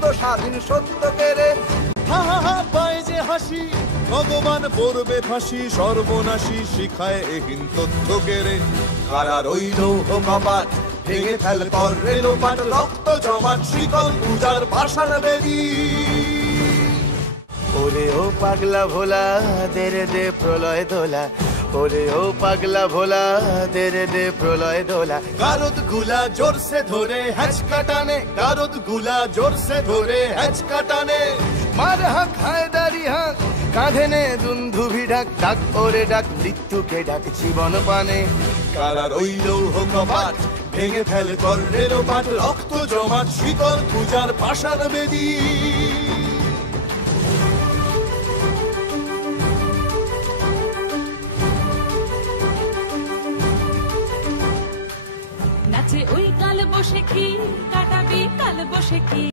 মুক্ত স্বাধীন সত্য কেড়ে। হা হা হা পায় যে হাসি, ভগবান পড়বে ফাঁসি, সর্বনাশী শিখায় এহীন তথ্য কেড়ে। কারা রইল কপাট, ভেঙে ফেল কর রেলোপাট, রক্ত জমাট শিকল পূজার পাষাণ বেদি। ওরে ও পাগলা ভোলা দে রে দে প্রলয় দোলা, ওরে ও পাগলা ভোলা দে রে দে প্রলয় দোলা। গারদ গুলা জোরসে ধরে হ্যাচকা টানে, গারদ গুলা জোরসে ধরে হ্যাচকা টানে। মার হাক হায়দারি হাক, কাঁধে নে দুন্ধুভি ডাক, ডাক ওরে ডাক মৃত্যুকে ডাক জীবন পানে। কারা রইল কপাট, ভেঙে ফেল কর রেলোপাট, রক্ত জমাট শিকল পূজার পাষাণ বেদি। নাচে ওই কাল বসে কি কাটাবি কাল বসে কি।